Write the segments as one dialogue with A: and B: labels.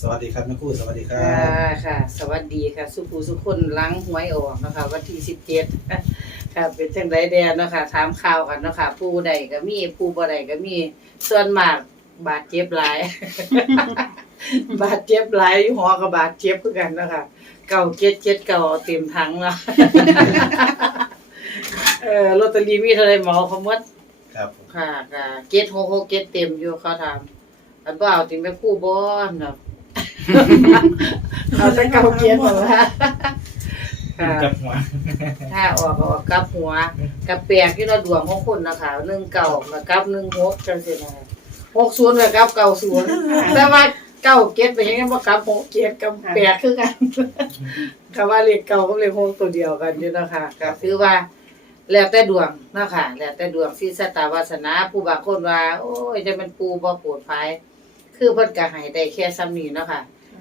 A: สวัสดีครับแม่ครู่สวัสดีครั
B: ค่ะ
A: บ
B: ค่ะ สวัสดีค่ะ สุภูสุคนหล้างหวยออกนะคะวันที่สิบเจ็ดค่ะ เป็นจังไดแดนเนาะคะถามข่าวกันเนาะคะผู้ใดก็มีผู้บ่ใดก็มีส่วนมากบาดเจ็บหลาย บาดเจ็บหลายอยู่หอกับบาดเจ็บคือกันเนาะคะเก่าเจ็ดเจ็ดเก่าเต็มทั้งเนาะ เออลอตเตอรี่มีเท่าไรหมอเขาหมด
A: ครับผม
B: ค่ะค่ะเก็ตหกหกเก็ตเต็มอยู่เขาถามอันบ่เอาติงไปคู่บอนเนาะ เอาแต่เก่าเก็ตหมดละค่ะ
A: กับหัว
B: ถ้าออกก็ออกกลับหัวกับแปลกที่เราดวงของคนนะคะหนึ่งเก่ากับกลับหนึ่งหกจังซี่นะหกศูนย์กับกลับเก่าศูนย์แต่ว่าเก้าเก็ตไปยังไงบ่กลับหกเก็ตกับแปลกคือกันคำว่าเลขเก่ากับเลขหกตัวเดียวกันอยู่นะคะก็คือว่าแล้วแต่ดวงเนาะค่ะแล้วแต่ดวงที่สตาวาสนา ผู้บางคนว่า โอ้ยจะเป็นปูบ่โปรดภัยคือเพิ่นก็ให้ได้แค่ซ้ำนี้เนาะค่ะ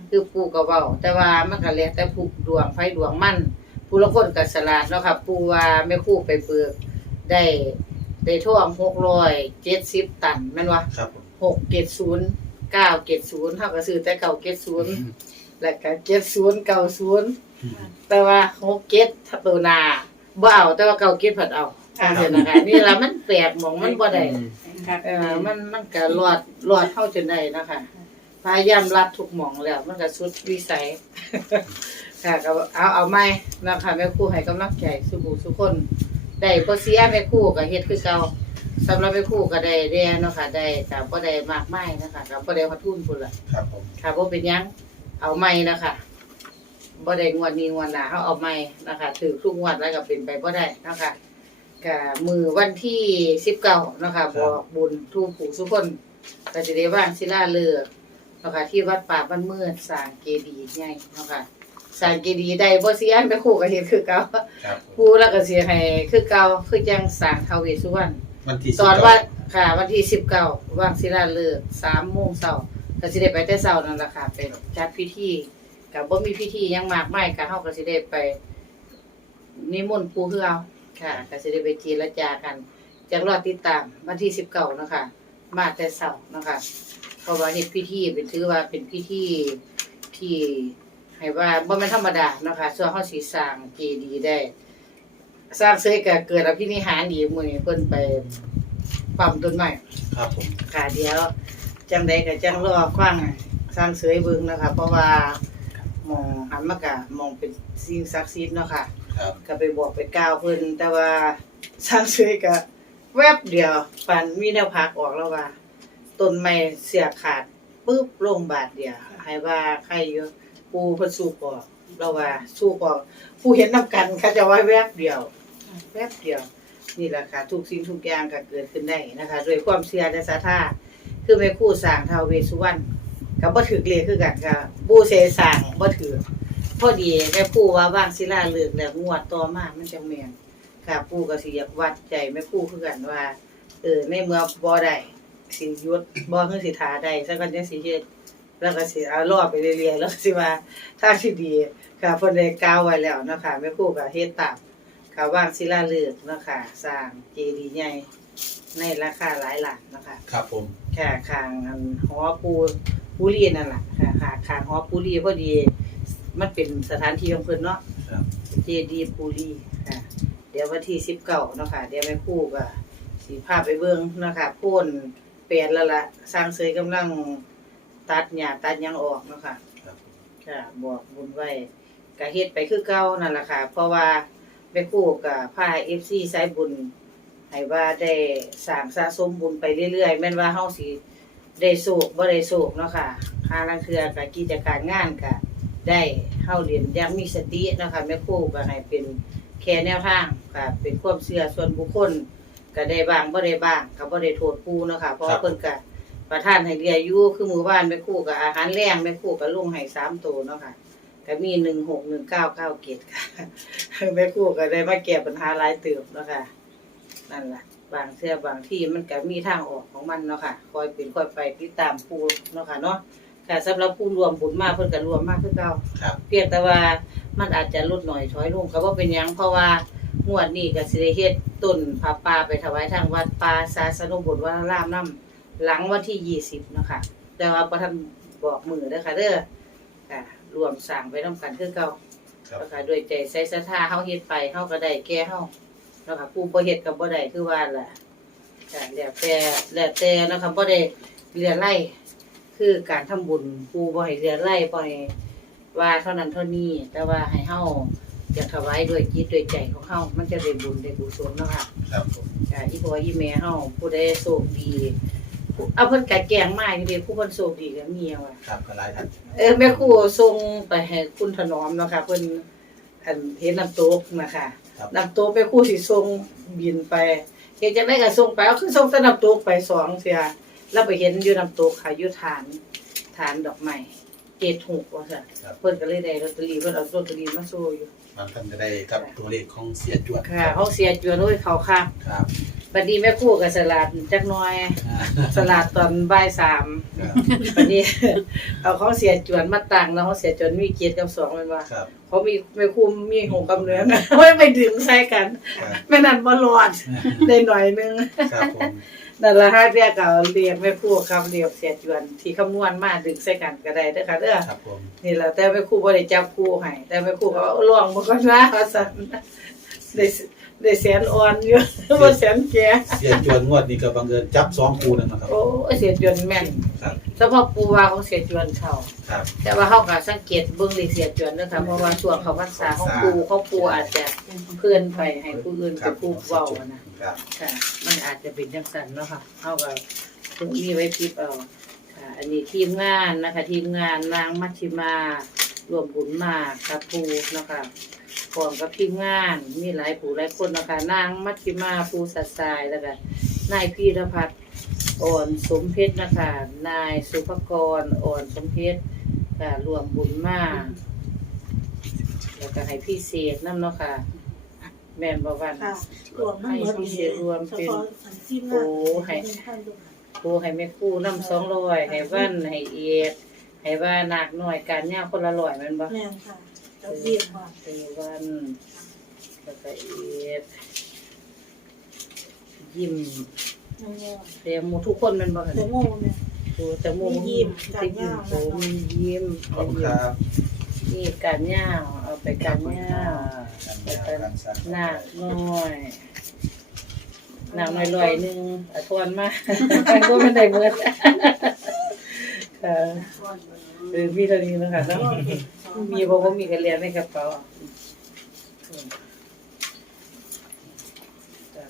B: คือปูก็เว้าแต่ว่ามันก็แล้วแต่ผู้ดวงไฟดวงมันผู้ละคนก็สลาดเนาะค่ะ ปูว่าแม่ครู่ไปเปิกได้ได้ท่วง670ตันแม่นว่า
A: ครับผม
B: 670 970เฮาก็ซื้อแต่970แล้วก็70 90แต่ว่าหกเก็ตตัวหนาบ่เอาแต่ว่าเก่าเก็ตผัดเอา
C: ค่ะ
B: เห็นนะคะนี่ละมันแปลกหมองมันบ่ได้
C: ค่ะ
B: เออมันมันก็รอดรอดเข้าจนได้นะคะ พยายามรัดทุกหม่องแล้ว มันก็สุดวิสัย ค่ะก็เอาเอาไม้นะคะแม่ครูให้กำลังใจสุบุสุคนได้บ่เสียแม่ครูก็เฮ็ดคือเก่าสำหรับแม่ครูก็ได้แด่เนาะค่ะได้ก็บ่ได้มากมายนะคะก็บ่ได้ฮอดทุนพุ่นล่ะ
A: ครับผม
B: ค่ะบ่เป็นหยังเอาใหม่นะคะบ่ได้งวดนี้งวดหน้าเฮาเอาใหม่นะคะถือทุกงวดแล้วก็เป็นไปบ่ได้นะคะก็มือวันที่19นะคะบอกบุญทุกผู้ทุกคนก็สิได้ว่างศิลาฤกษ์ นะคะที่วัดป่าบ้านเมืองสร้างเจดีย์ใหญ่เนาะค่ะสร้างเจดีย์ได้บ่เสียอันไปคู่ก็เฮ็ดคือเก่า
A: ครับผม
B: ผู้แล้วก็สิให้คือเก่าคือจังสร้างท้าวเวสสุวรรณ
A: วันที่
B: ตอน
A: 19
B: ว่าค่ะวันที่สิบเก้าว่างศิลาฤกษ์สามโมงเช้าก็สิได้ไปแต่เช้านั่นแหละค่ะไปจัดพิธีกับบ่มีพิธีหยังมากมายก็เฮาก็สิได้ไปนิมนต์ปู่คือเอาค่ะก็สิได้ไปเจรจากันจังรอติดตามวันที่สิบเก้านาะคะมาแต่เช้าเนาะคะเพ ราะว่าเฮ็ดพิธีเป็นถือว่าเป็นพิธีที่ให้ว่าบ่แม่นธรรมดาเนาะค่ะส่วนเฮาสิสร้างเจดีย์ได้ สร้างเสยก็เกิดอภินิหารดีมื้อนี้เพิ่นไปปั๊มต้นไม้
A: ครับผม
B: ค่ะเดียวจังใดก็จังรอคว้างสร้างเสยเบิ่งนะคะ เพราะว่าหมองหันมากะมองเป็นสิ่งศักดิ์สิทธิ์เนาะค่ะ
A: ครับ
B: ก็ไปบอกไปกล่าวเพิ่นแต่ว่าสร้างเสยก็แวบเดียวปันมีแนวพักออกแล้วว่า ต้นไม้เสียขาดปึ๊บลงบาทเดียวให้ว่าใครอยู่ปูเพิ่นสู้ก่อเราว่าสู้ก่อผู้เห็นนํกันเขาจะว่าแวบเดียว แวบเดียว นี่แหละค่ะ ทุกสิ่งทุกอย่างก็เกิดขึ้นได้นะคะโดยความเชื่อและศรัทธาคือแม่ครู่สร้างท้าวเวสสุวรรณก็บ่ถือเลขคือกันค่ะปูเสสร้างบ่ถือพอดีแม่ครู่ว่าว่างศิลาฤกษ์แล้วงวดต่อมามันจังแม่นค่ะปู่ก็สิอยากวัดใจแม่ครู่คือกันว่าเออในเมื่อบ่ได้ สิหยุดบ่คือสิทาได้ซะก่อนจังสิเฮ็ดแล้วก็สิเอารอไปเรื่อยๆแล้วก็สิว่าถ้าสิดีค่ะเพิ่นได้กล่าวไว้แล้วเนาะค่ะแม่ครู่ก็เฮ็ดตามค่ะว่างศิลาฤกษ์เนาะค่ะสร้างเจดีย์ใหญ่ในราคาหลายหลักเนาะค่ะ
A: ครับผม
B: แค่คางอันหอปูปูรีนั่นแหละค่ะค่ะคางหอปูรีพอดี มันเป็นสถานที่ของเพิ่นเนาะ
A: ครับ
B: เจดีย์ปูรีค่ะ เดี๋ยววันที่สิบเก้าเนาะค่ะเดี๋ยวแม่ครู่ก็สีพาไปเบิ่งเนาะค่ะโพ่น เปลี่ยนแล้วล่ะสร้างเสยกำลังตัดหญ้าตัดหยังออกเนาะค่ะ
A: ครับผม
B: ค่ะ บอกบุญไว้ก็เฮ็ดไปคือเก่านั่นล่ะค่ะ เพราะว่าแม่ครู่กับพา FC สายบุญให้ว่าได้สร้างสะสมบุญไปเรื่อยๆแม่นว่าเฮาสิได้โศกบ่ได้โศกเนาะค่ะหาลังเทื่อก็กิจการงานก็ได้เฮาเรียนอยังมีสติเนาะค่ะแม่ครู่ก็ให้เป็นแค่แนวทางค่ะเป็นความเชื่อส่วนบุคคล ก็ได้บ้างบ่ได้บ้างก็บ่ได้โทษผู้เนาะค่ะเพราะว่าเพิ่นก็ประทานให้เรียอยู่คือมื้อวานแม่ครู่ก็อาหารแรงแม่ครู่ก็ลงให้สามตัวเนาะค่ะก็มีหนึ่งหกหนึ่งเก้าเก้าเกตค่ะแม่ครู่ก็ได้มาแก้ปัญหาหลายเติบเนาะค่ะนั่นแหละบางเสื้อบางที่มันก็มีทางออกของมันเนาะค่ะคอยเป็นคอยไปติดตามผู้เนาะค่ะเนาะค่ะสำหรับผู้รวมบุญมากเพิ่นก็รวมมากคือเก่า
A: ครับ
B: เพียงแต่ว่ามันอาจจะลดหน่อยถอยลงก็บ่เป็นหยังเพราะว่างวดนี้ก็สิได้เฮ็ด ต้นผาป่าไปถวายทางวัดป่าศาสนบุญวัดรามนํหลังวันที่20เนาะค่ะแต่ว่าบ่ทันบอกมือเด้อค่ะเด้อค่ะรวมสร้างไปนํกันคือเก่า
A: ครับ
B: แล้วค่ะด้วยใจใส่ศรัทธาเฮาเฮ็ดไปเฮาก็ได้แก่เฮาแล้วค่ะผู้บ่เฮ็ดก็บ่ได้คือว่าล่ะค่ะแล้วแต่แล้วแต่นะคะบ่ได้เรียนไล่คือการทำบุญผู้บ่ให้เรียนไล่บ่ให้ว่าเท่านั้นเท่านี้แต่ว่าให้เฮา อยากถวายด้วยจิตด้วยใจของเฮามันจะได้บุญได้กุศลเนาะค่ะ
A: ครับผม
B: จ้ะอีพ่ออีแม่เฮาผู้ใดโชคดีผู้เอาเพิ่นก็แกล้งมาอยู่เด้ผู้เพิ่นโชคดีก็มีอะว่า
A: ครับก็หลายท่าน
B: เออแม่ครูส่งไปให้คุณถนอมเนาะค่ะเพิ่นอันเห็นน้ำตกนะคะ
A: ครับ
B: น้ำตกแม่ครูสิส่งบินไปเฮ็ดจังได๋ก็ส่งไปเอาคือส่งแต่น้ำตกไปสองเที่ยแล้วไปเห็นอยู่น้ำตกค่ะอยู่ฐานฐานดอกไม้เกตหกว่าซั่น
A: ครับ
B: เพิ่นก็เลยได้ลอตเตอรี่เพิ่นเอาลอตเตอรี่มาโชว์อยู่
A: บางท่านจะได้กับตัวเลขของเสียจวด
B: ค่ะเฮาเสียจวนโอ้ยเขาค่ะ
A: ครับ
B: บัดนี้แม่ครูก็สลัดจักหน่อย
A: อ่า
B: สลัดตอนบ่ายสาม
A: ครับ
B: วันนี้ เอาเขาเสียจวนมาตังแล้วเขาเสียจวนมีเกียรติกับสองมันว่า
A: ครับ
B: เขามีไม่คุมมีหงกำเนื้อนะ ไม่ไปดึงใส่กัน
A: ครับ
B: ไม่นั่นบ่รอด ได้หน่อยนึง
A: ครับผม
B: นั่นละฮะเรียกเอาเรียกแม่ครู่คำเรียกเสียจวนที่คำนวณมาดึงใส่กันก็ได้เด้อค่ะเด้อ
A: ครับผม
B: นี่แหละแต่แม่ครู่บ่ได้จับคู่ให้แต่แม่ครู่ก็ว่าล่วงบ่ก่อนว่าว่าซั่นได้ ได้แสนอ่อนอยู่ บ่แสนแก่
A: เสียจวดงวดนี้ก็บังเอิญจับสองคูนึงนะครับ
B: โอ้ยเสียจวนแม่น
A: ครับ
B: เฉพาะปูว่าของเสียจวนเขา
A: ครับ
B: แต่ว่าเขาก็สังเกตเบิ่งเลขเสียจวนเด้อค่ะเพราะว่าช่วงเขาพรรษาของปูเขาปูอาจจะเพื่อนไปให้ผู้อื่นเป็นผู้เว้านะครับค่ะมันอาจจะเป็นจังซั่นเนาะค่ะเฮาก็ตรงนี้ไว้พิบเอาค่ะ อันนี้ทีมงานนะคะ ทีมงานนางมัชชิมารวมบุญมากับปูเนาะค่ะ พร้อมกับทีมงาน มีหลายผู้หลายคนเนาะค่ะนางมัชชิมาภูสัตสายแล้วก็นายพีรพัฒน์อ่อนสมเพชรนะคะ นายสุภกรอ่อนสมเพชรค่ะรวมบุญมาก แล้วก็ให้พี่เศษน้ำเนาะค่ะ แม่นบ่วัน
C: ค่ะรวมทั้งหมด
B: ให้พิเศษรวมเป็น
C: ฉพาะอันที่
B: โอ้ให้
C: ท่านลูกค่ะ
B: ครูให้แม่ครูน้ำสองร้อยให้วันให้เอกให้ว่านาคน้อยการย่างคนละร้อยแม่นบ่
C: แม่นค่ะ เจ้าเรียกว่า
B: เอวันแล้วก็เอกยิ้ม
C: น้องย่อ
B: เรียงหมูทุกคนแม่นบ่ค่ะ
C: แต่โม่เนี่ย
B: ครูแต่หมู
C: มียิ้มการย่าง
B: โอ้มียิ้ม
A: ขอบคุณครับ
B: นี่การย่างเอาไปการย่าง
A: การสร้าง
B: หนักน้อยหนักน้อยลอยหนึงอะทวนมามันก็ไม่ได้เมื่อค่ะเออมีเท่านี้แล้วค่ะเนาะ มีเพราะว่ามีกันเรียนในกระเป๋า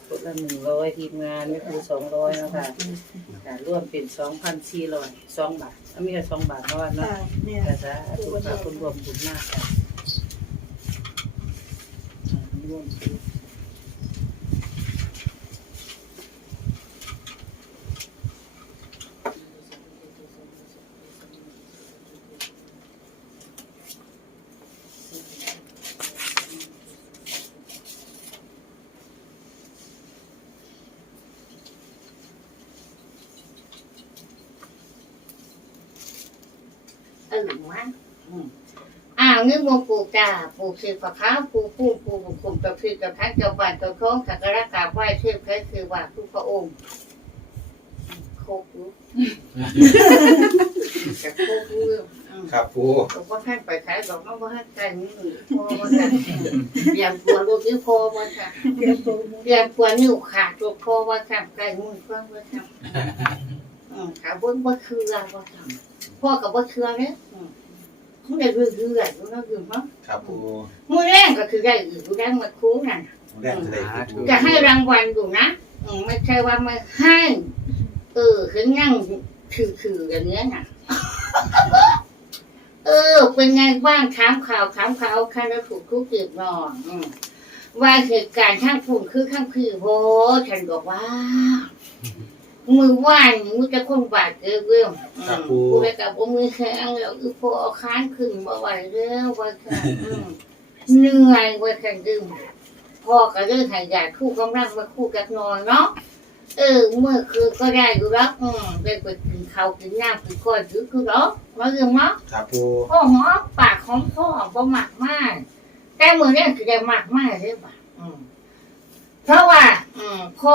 B: คนละหนึ่งร้อยทีมงานไม่คือสองร้อยนะคะแต่ร่วมเป็นสองพันสี่ร้อยสองบาทเอามีแค่สองบาทเนาะวันเนาะ
C: แต่
B: จะถูกค่ะคุณรวมบุญมากค่ะอ่าร่วมบุญ
D: อืมอ่านึกว่าปู่จ่าปู่คือพระค้าปู่ปู่ปู่บุคคลกับคือกับท่านเจ้าบ้านเจ้าท้องสักการะกราบไหว้คือใครคือว่าทุกพระองค์โคกรู้จะโคกรู้
A: ครับปู
D: ก็ว่าท่านไปขายดอกน้องว่าท่านใจนี่พอว่าท่านเตรียมตัวลูกที่พอว่าท่าน
C: เรียนตัว
D: เตรียมตัวนิ้วขาดตัวพอว่าท่านใกล้มือเพื่อว่าท่านขาบนบ่คือว่าท่านพ่อกับบ่คือเนี่ย มเขาได้เรื่อยๆอยู่นะอยู่เนาะ
A: ครับปู
D: มือแรกก็คือได้อีกมือแรกมาคูนั่น
A: แรกจะได้ปู
D: จะให้รางวัลอยู่นะอืมไม่ใช่ว่าไม่ให้ เออคือนั่งคือคืออย่างเงี้ยน่ะเออ เป็นไงบ้างถามข่าวถามข่าวข้าราถูกทุกข์เดือดร้อนอืมว่าเหตุการณ์ข้างฝุ่นคือข้างคือโหฉันบอกว่า มือว่านมือจะคนบาดเจ็บเรื่องอืมกูไปกับมือแข็งแล้วคือพอเอาค้านขึ้นมาไหวเรื่องว่าแค่อืมเหนื่อยว่าแค่ดึงพ่อก็เรื่องหายยาคู่กำลังมาคู่กับนอนเนาะเออเมื่อคืนก็ได้อยู่แล้วอืมได้ไปกินข้าวกินน้ำกินก้อนถือคือเนาะมาเรื่องเนาะ
A: ครับปู
D: พ่อหอมปากของพ่อบ่หมักมาก แต่มือเนี่ยคือได้หมักมากเลยป่ะอืมเพราะว่า อืมพ่อ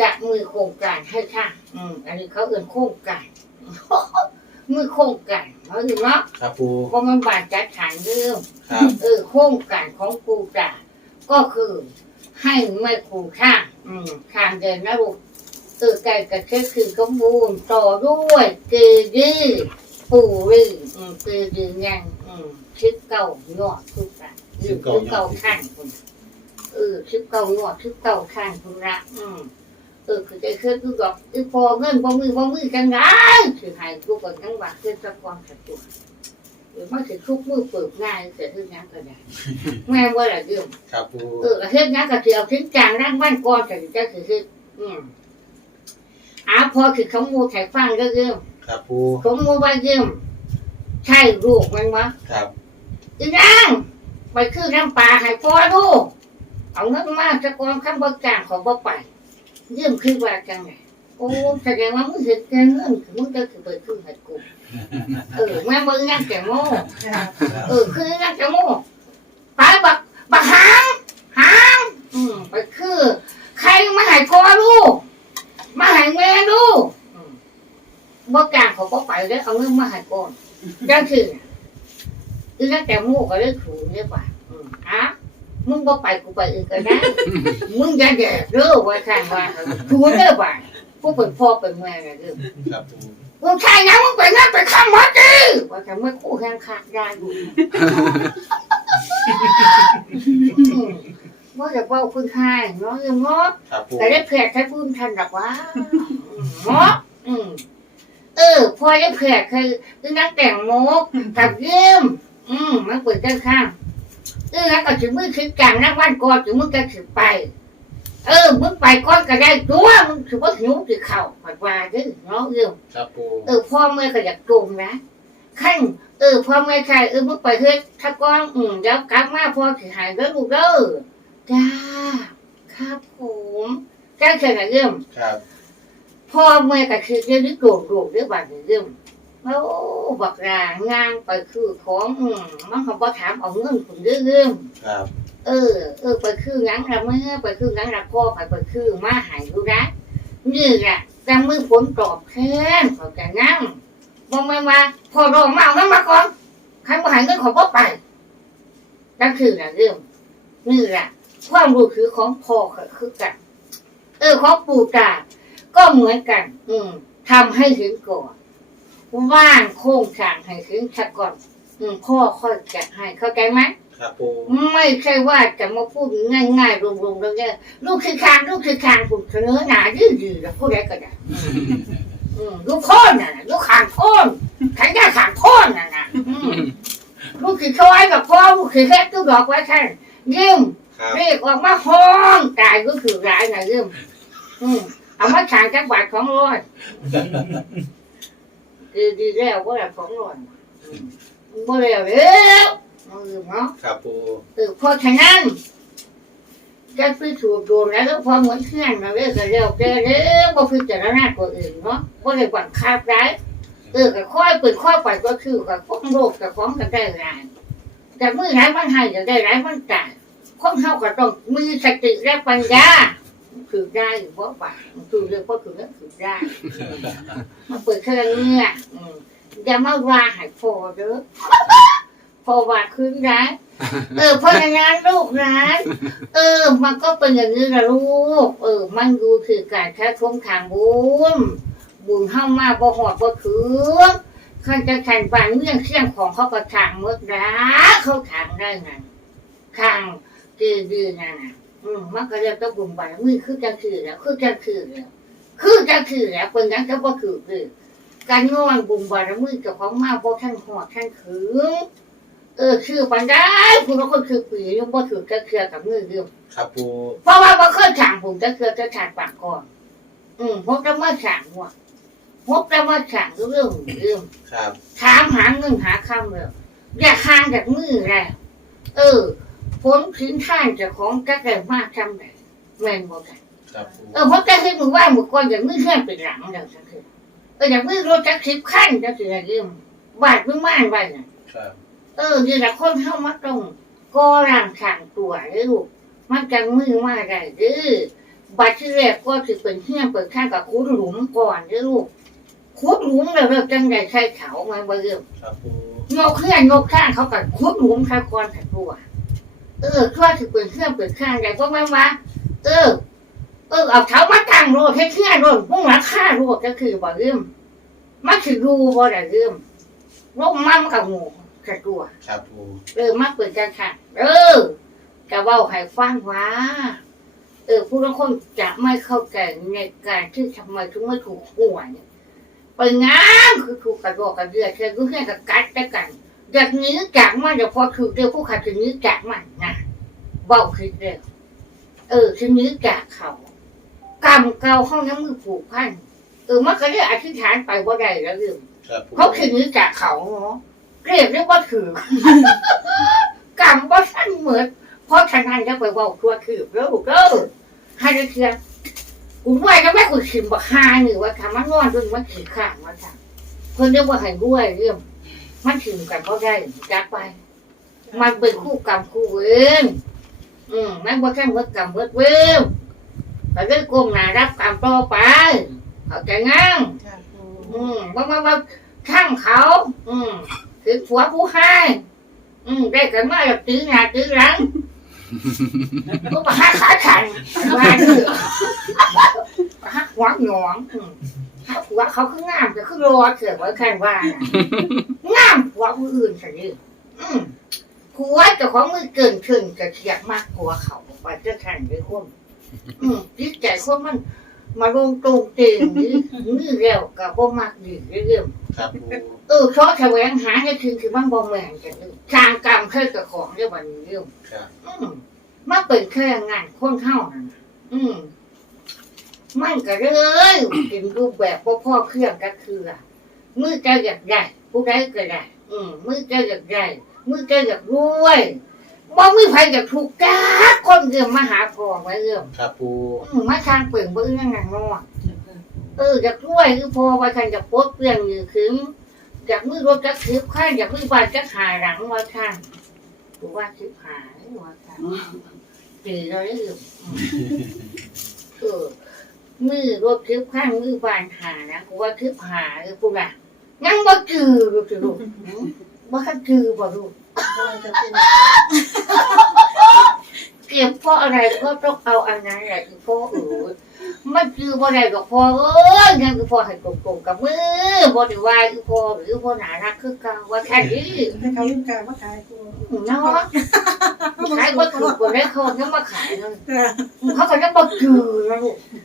D: จะมือโครงการให้ค่ะอืมอันนี้เขาเอื่นโครงการ มือโครงการเอาอยู่เนาะ
A: ครับปู
D: เพราะมันบานจัดฐานเดิม
A: ครับ
D: เออโครงการของกูจ่าก็คือให้ไม่คูข้างอืมข้างเดินนะลูกเออไก่กระเทคือกระมูลต่อด้วยเกยือปูรื้ออืมเกยือยังอืมชิบเก่าหยอดทุกอย่างชิบเก่าข้างคุณ เออชิบเก่าหยอดชิบเก่าข้างคุณละอืม เออคือใจเคยดูดอกอีพอเงินบ่มือบ่มือจังไงคือให้กูก่อนจังหวะคือสะกอนสักตัวหรือมันคือทุกมือเปิดง่ายเสียทุกอย่างก็ได้แม่ว่าอะไรเรื่อง
A: ครับปู
D: เออเฮ็ดงานก็สิเอาถึงกลางร่างบ้านก่อนแต่จะคือคืออืมอ้าพอคือขโมยไข่ฟังก็เรื่อง
A: ครับปู
D: ขโมยว่าเรื่องใช่ลูกมันวะ
A: ครับ
D: อีนางไปคือน้ำปลาให้พ่อดูกเอาเงินมาจะกองข้ามบกลางของบ่ไป เรื่องคือว่าจังไงโอ้แสดงว่ามึงเห็นเงินมึงก็คือไปคือให้กูเออแม่มึงนั่งแก่โม่เออคือนักจะโม่ไปบักบักหางหางอืมไปคือ ใครมาใหายพ่อลูกมาใหายแม่ลูกอืมบ่กลางเขาก็ไปแล้วเอาเงินมาใหายก่อนจังคือคือนักแต่โม่ก็เลยถูกเนี่ยป่ะอืมอะ มึงบ่ไปกูไปอื่นก็ได้ มึงอย่าแดกเด้อไว้ข้างว่าถูกเด้อป่ะผู้เป็นพ่อเป็นแม่น่ะเด้อ
A: ครับปู
D: มึงใช่ยังมึงไปนั่นไปข้ามหมดดิว่าจะไม่คู่แข่งขาดได้ดูว่าจะเว่าคุณค่ายเนาะยังเนาะ
A: ครับปู
D: แต่ได้เพียใช้พื้นทันหรอกว่าเนาะอืมเออพอได้เพียคือคือนักแต่งโมกกับเยี่ยมอืมมันเปิดด้านข้าง เออแล้วก็ถึงมือถึงกลางนักวันก่อนถึงมึงจะถึงไป เออมึงไปก่อนก็ได้ตัวมึงถือว่าหิวถือเข่าผัดว่าเด้อเนาะเยี่ยม
A: ครับปู
D: เออพ่อแม่ก็อยากจูงนะขั้นเออพ่อแม่ใครเออมึงไปเฮ็ดถ้าก้อนอืมเดี๋ยวกลับมาพ่อสิหายเด้อลูกเด้อจ้าครับผมจ้าเชิญนะเริ่ม
A: ครับ
D: พ่อแม่ก็คือเรื่องนี้โกรธโกรธเรื่องบัดนี้เริ่ม โอ้บักรางานไปคือของอืมมันเขาบ่ถามเอาเงินคุณเรื่องเริ่ม
A: ครับ
D: เออ เออ ไปคือหยังละเมื่อไปคือหยังละพ่อไปไปคือมาหายดูนะนี่แหละแต่มือผลตอบแทนเขาจะนั่งบอกไม่มาพอรอมาเอาเงินมาก่อนใครมาหายเงินของพ่อไปนั่นคือนะเรื่องนี่แหละความรู้คือของพ่อก็คือกัน เออของปู่ตาก็เหมือนกัน อืมทำให้ถึงก่อน ว่างโค้งฉางให้ถึงชะก่อนอืมพ่อค่อยจะให้เข้าใจไหม
A: ครับปู
D: ไม่ใช่ว่าจะมาพูดง่ายๆรวมๆแล้วเนี่ยลูกคือคางลูกคือคางผมเสนอหนายืดยืดแล้วพูดได้ก็ได้อืมลูกโคนน่ะนะลูกขางโคนขันยาขางโคนน่ะนะอืมลูกคือคอยกับพ่อลูกคือแค่ตู้ดอกไว้ท่านยืม
A: ครับ
D: เรียกออกมาห้องตายก็คือร้ายนะยืมอืมเอามาฉางจักบาทของร้อย ดีดีแล้วว่าแบบของร้อยอืมบ่แล้วแล้วเอายืมเนาะ
A: ครับปู
D: เออเพราะฉะนั้นจะไปถูกโดนแล้วก็พอเหมือนเพื่อนเราเรียกกันเร็วเกินเร็วบ่พิจารณาตัวอื่นเนาะบ่ได้บังคับได้เออก็ค่อยเปิดค่อยไปก็คือกับของโลกกับของกันได้หลายแต่มือไหนมันให้จะได้หลายมันจ่ายคนเฮาก็ต้องมีสติและปัญญา คือได้หรือว่าบ่าคือเรื่องก็คือเรื่องคือได้มาเปิดเครื่องเนี่ยอืมอย่ามาว่าให้พอเด้อพอว่าคืนได้เออเพราะอย่างนั้นลูกนะเออ มันก็เป็นอย่างนี้นะลูก เออ มันดูคือการใช้ทงทางบุญบุญเข้ามาบ่หอดบ่ถือขันจะแข่งปันเรื่องเสี่ยงของเขาก็ทางเมื่อนะเขาทางได้ไงทางดีดีนั่นน่ะ อืมมันก็เรียกตัวบุญบารมีคือจังคือแล้ว คือจังคือแล้วคือจังคือแล้วเป็นยังจะบ่คือคือ การงอนบุญบารมีกับของมาบ่ท่านหอดท่านขืนเออคือปันได้คุณว่าคนคือปียังบ่ถือจะเคลียร์กับมือเดียว
A: ครับปู
D: เพราะว่าบ่เคยฉางผมจะเคลียร์จะฉางปากก่อน อืมพบจะมาฉางหัวพบจะมาฉางเรื่องเรื่อง
A: ครับ
D: ถามหาเงินหาคำเลยอย่าคางจากมือแล้วเออ ผลทิ้นท่านเจะของจะเกิดมากทำไหนแม่นบ่กัน
A: ครับปู
D: เออเพราะจะให้มือไหว่ามือก่อนอย่างมือเคลื่อนไปหลังเดี๋ยวจะคือเอออย่างมือรถจักสิบขั้นจะคืออะไรเรื่องบาดมือม่านไว้น่ะ
A: ครับ
D: เออนี่แหละคนเข้ามาตรงก็ร่างทางตัวเลยลูกมันจะมือมาได้เด้อบัดที่แรกก็ถือเป็นเฮี้ยนเปิดข้างกับคุ้นหลุมก่อนเด้อลูกขุดหลุมแล้วเราจังได้ใช้เขามาเบิ่ม
A: ครับปู
D: งกเคลื่อนงกข้างเขาก็ขุดหลุมทางกรถัดตัว เออทั่วถือเปิดเครื่องเปิดข้างได้ก็แม่นว่าเออ เออเอาเท้ามาตั้งโรดให้เคลื่อนโรดมุ่งหลังค่าโรดก็คือบ่เริ่มมาถือรูบ่ได้เริ่มลงมามันกับงูถัดตัว
A: ครับปู
D: เออมาเปิดกันค่ะเออจะเว่าให้ฟังว่าเออผู้บางคนจะไม่เข้าใจในการที่ทำไมถึงไม่ถูกหวยไปงามคือถูกกระโดดกระเดือดเธอก็แค่กับกัดแต่กัน อยากหนี้จากมันเดี๋ยวพอถูกเดียวผู้ขาดถึงนี้จากมันนะเบาคิดเดียวเออถึงนี้จากเขากรรมเก่าห้องน้ำมือผูกพันเออมันก็ได้อธิษฐานไปว่าใดแล้วลืม
A: ครับปู
D: เขาถึงนี้จากเขาเนาะเรียกได้ว่าถือกรรมว่าสั้นเหมือนเพราะฉะนั้นจะไปเว่าตัวถือแล้วเด้อให้ได้เทียนกูไหวก็ไม่กูชิมบักฮาหนึ่งว่าทำมันนอนจนมันขี้ข้างมาจ้ะเพิ่นเรียกว่าให้รวยเรื่อง มันถึงกันเพราะได้จักไป มันเป็นคู่กรรมคู่เวรอืมมันบ่แค่เมื่อกรรมเมื่อเวรแต่เรื่องกลมหนารับกรรมต่อไปเขาใจงั้ง
C: ค่ะปู
D: อืมว่าว่าว่าช่างเขา อืมถึงผัวผู้ให้อืมได้กันมาแบบตื้อหน้าตื้อหลังก็มาหาขาขันว่าเถอะมาหาหัวหยอง อืมหาผัวเขาคืองามแต่คือรอเถอะว่าแค่ว่าน่ะงามผัวผู้อื่นสิอืมผัวเจ้าของมือเกินขึ้นจะเทียบมากผัวเขาไปเจ้าแข่งด้วยคนอืมจิตใจคนมัน มาลงตรงเตียงนี่นี่เร็วกับบ่มักดีเรื่อง
A: ครับปู
D: เออเพราะแสวงหาให้ถึงคือมันบ่แม่นกันเลยทางกรรมเคยกับของเรื่องวันนี้เรื่อง
A: ครับ
D: อืมมาเป็นแค่งานคนเท่านั้นน่ะอืม มันก็เลยกินรูปแบบพ่อพ่อเครื่องก็คืออะมือเจ้าอยากได้ผู้ใดก็ได้อืมมือเจ้าอยากได้มือเจ้าอยากรวยบ่มีใครอยากถูกจ้าคนเรื่องมาหาพอไว้เรื่อง
A: ครับปู
D: อืมมาทางเปลืองเบื้องนั่งนั่งนอนเอออยากช่วยคือพอว่าท่านจะโพสต์เปลี่ยนอยู่คืออยากมือรถจะคลิปข้างอยากมือบานจะหาหลังว่าท่านหรือว่าคลิปหาว่าท่านตีเราได้อยู่อืมเออ มือรถคลิปข้างมือบานหานะกูว่าคลิปหาเออกูน่ะยังบ่จือลูกสิลูกอืมบ่คันจือบ่ลูก
C: ค่ะปู
D: เก็บเพราะอะไรก็ต้องเอาอันนั้นแหละคือพ่อเออมันคือบ่ได้ดอกพ่อเอ้ยยังคือพ่อให้กลมๆกับมือบ่ได้ว่าคือพ่อหรือพ่อหนารักคือเก่าว่าแค่นี้
C: ให้เขายุ่งการว่าขายปู
D: เนาะขายบ่ถูกบ่าได้เขายังมาขายเลย
C: ค่ะ
D: เขาก็ยังบ่จือ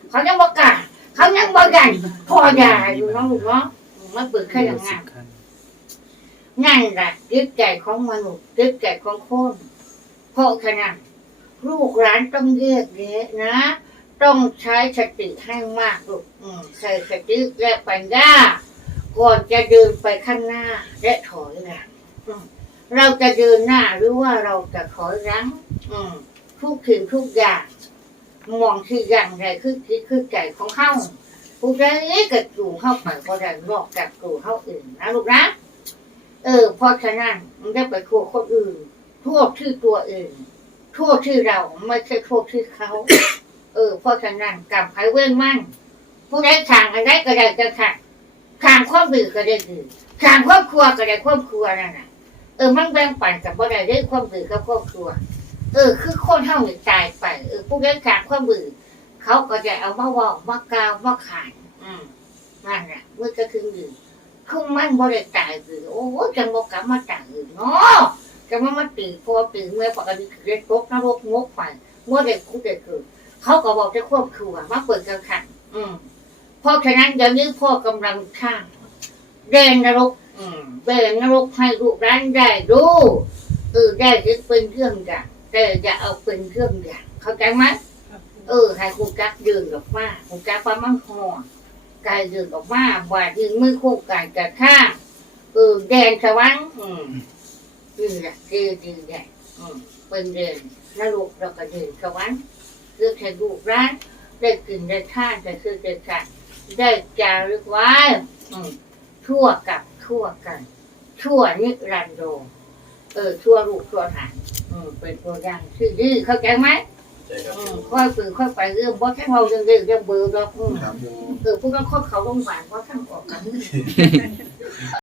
D: เขายังบ่กล้าเขายังบ่ยันพ่อใหญ่อยู่เนาะลูกเนาะมันเปิดแค่อย่างงั้นนั่นแหละจิตใจของมนุษย์จิตใจของคนเพราะฉะนั้น ลูกหลานต้องแยกแยะนะ ต้องใช้สติให้มากลูกใช้สติและปัญญาก่อนจะเดินไปข้างหน้าและถอยหลังเราจะเดินหน้าหรือว่าเราจะถอยหลังทุกสิ่งทุกอย่าง มองที่อย่างไรคือคิดคือใจของเขาผู้ใดก็จู่เข้าไปก็ได้นอกจากจู่เข้าอื่นนะลูกนะเออเพราะฉะนั้นมันได้ไปโทษคนอื่นโทษที่ตัวเอื่น โทษที่เราไม่ใช่โทษที่เขา เออเพราะฉะนั้นกรรมใครเว้นมั่น ผู้ใดทางอะไรก็ได้จะทางทางความดื้อก็ได้ดื้อทางครอบครัวก็ได้ครอบครัวนั่นน่ะ เออมันแบ่งปันกับบ่ได้ได้ความดื้อกับครอบครัว เออ คือคนเท่าหนึ่งตายไป เออผู้ใดทางความดื้อเขาก็จะเอามาว่ามากาวมาขายอืมนั่นแหละมันก็คือดื้อ không มันบ่ได้ตายคือโอ้จังบ่กลับมาตายอีกเนาะ จังว่ามันตีพอตีเมื่อปกติเรียกตกนรกงกไปเมื่อเด็กกูเด็กคือเขาก็บอกจะควบคุมมาเปิดกันขันอืมเพราะฉะนั้นเดี๋ยวนี้พ่อกำลังข้างแดนนรก อืมแดนนรกให้ลูกร้านได้ดูเออได้จะเป็นเรื่องอย่างแต่อย่าเอาเป็นเรื่องอย่างเข้าใจไหม
C: ค่ะปู
D: เออให้คุณจักยืนออกมาคุณจักว่ามันหอนกายยืนออกมาว่ายืนมือคู่กายกระข้างเออแดนสวรรค์อืม ยืนละยืนยืนใหญ่อืมเป็นเดนนรกเราก็เดินสวรรค์คือแค่ลูกร้านได้กินได้ท่านได้คือได้กันได้จารึกไว้อืมทั่วกับทั่วกัน ทั่วนิรันดร์เออทั่วลูกทั่วฐานอืมเป็นตัวอย่างชื่อดื้อเข้าใจไหม
A: ใจครับ
D: อื
A: ปู
D: มค่อยฝืนค่อยไปเรื่องเพราะแค่เราเรื่องเรื่องเรื่องเบอร์เราอืม
A: ครับปู
D: เออพวกเราเข้าเขาโรงพยาบาลเพราะข้างออกกัน